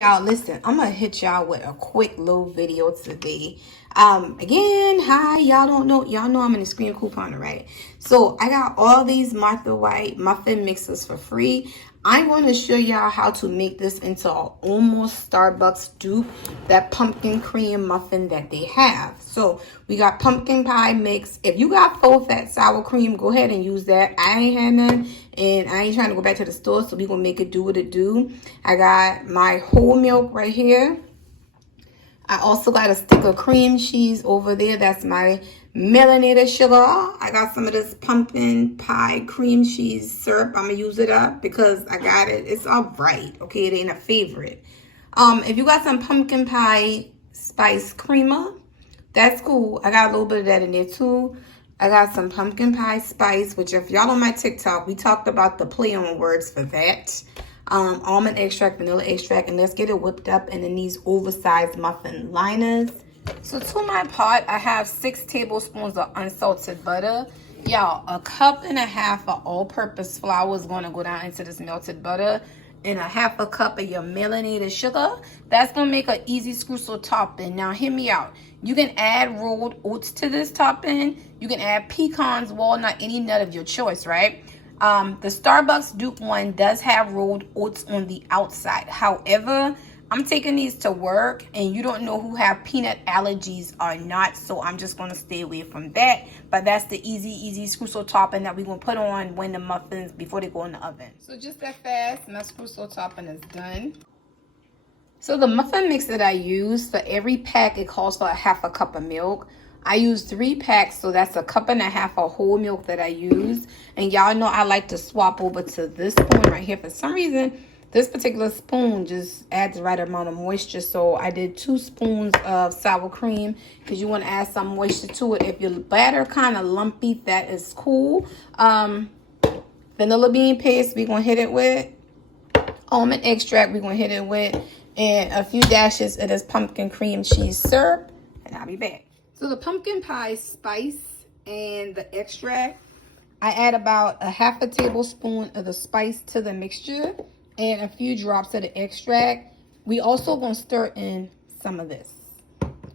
Y'all, listen, I'm gonna hit y'all with a quick little video today. Again, hi, y'all know I'm in the screen couponer, right? So I got all these Martha White muffin mixes for free. I'm going to show y'all how to make this into an almost Starbucks dupe, that pumpkin cream muffin that they have. So we got pumpkin pie mix. If you got full fat sour cream, go ahead and use that. I ain't had none, and I ain't trying to go back to the store, so we gonna make it do what it do. I got my whole milk right here. I also got a stick of cream cheese over there. That's my melanated sugar. I got some of this pumpkin pie cream cheese syrup. I'm going to use it up because I got it. It's all right. Okay, it ain't a favorite. If you got some pumpkin pie spice creamer, that's cool. I got a little bit of that in there too. I got some pumpkin pie spice, which if y'all on my TikTok, we talked about the play on words for that. Almond extract, vanilla extract, and let's get it whipped up and in these oversized muffin liners. So to my pot, I have 6 tablespoons of unsalted butter. Y'all, a cup and a half of all-purpose flour is going to go down into this melted butter, and a half a cup of your melanated sugar. That's going to make an easy streusel topping. Now, hear me out. You can add rolled oats to this topping. You can add pecans, walnut, any nut of your choice, right? The Starbucks dupe one does have rolled oats on the outside. However, I'm taking these to work, and you don't know who have peanut allergies or not, so I'm just going to stay away from that. But that's the easy streusel topping that we're going to put on when the muffins, before they go in the oven. So just that fast, my streusel topping is done. So the muffin mix that I use, for every pack, it calls for a half a cup of milk. I use 3 packs, so that's a cup and a half of whole milk that I use. And y'all know I like to swap over to this spoon right here. For some reason, this particular spoon just adds the right amount of moisture. So I did 2 spoons of sour cream because you want to add some moisture to it. If your batter kind of lumpy, that is cool. Vanilla bean paste, we're going to hit it with. Almond extract, we're going to hit it with. And a few dashes of this pumpkin cream cheese syrup. And I'll be back. So the pumpkin pie spice and the extract, I add about a half a tablespoon of the spice to the mixture and a few drops of the extract. We also gonna stir in some of this.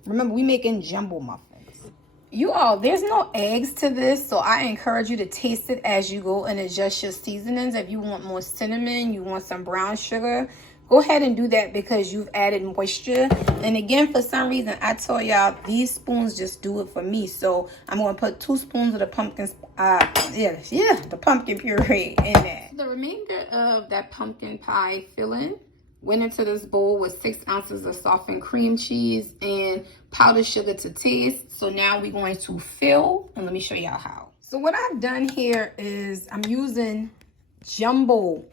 Remember, we making jumbo muffins. You all, there's no eggs to this, so I encourage you to taste it as you go and adjust your seasonings. If you want more cinnamon, you want some brown sugar, go ahead and do that because you've added moisture. And again, for some reason, I tell y'all, these spoons just do it for me. So I'm going to put 2 spoons of the pumpkin, the pumpkin puree in there. The remainder of that pumpkin pie filling went into this bowl with 6 ounces of softened cream cheese and powdered sugar to taste. So now we're going to fill, and let me show y'all how. So what I've done here is I'm using jumbo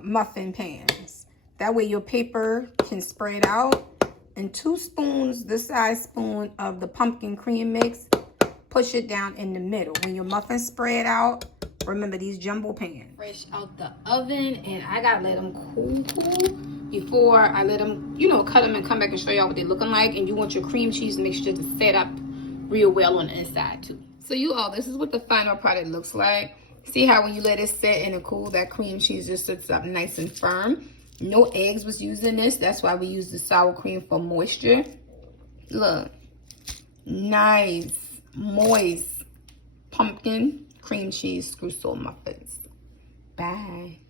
muffin pans. That way your paper can spread out. And 2 spoons, this size spoon of the pumpkin cream mix, push it down in the middle. When your muffins spread out, remember these jumbo pans. Fresh out the oven, and I gotta let them cool before I let them, cut them and come back and show y'all what they're looking like. And you want your cream cheese mixture to set up real well on the inside too. So you all, this is what the final product looks like. See how when you let it set and it cool, that cream cheese just sits up nice and firm. No eggs was used in this. That's why we use the sour cream for moisture. Look. Nice, moist pumpkin cream cheese streusel muffins. Bye.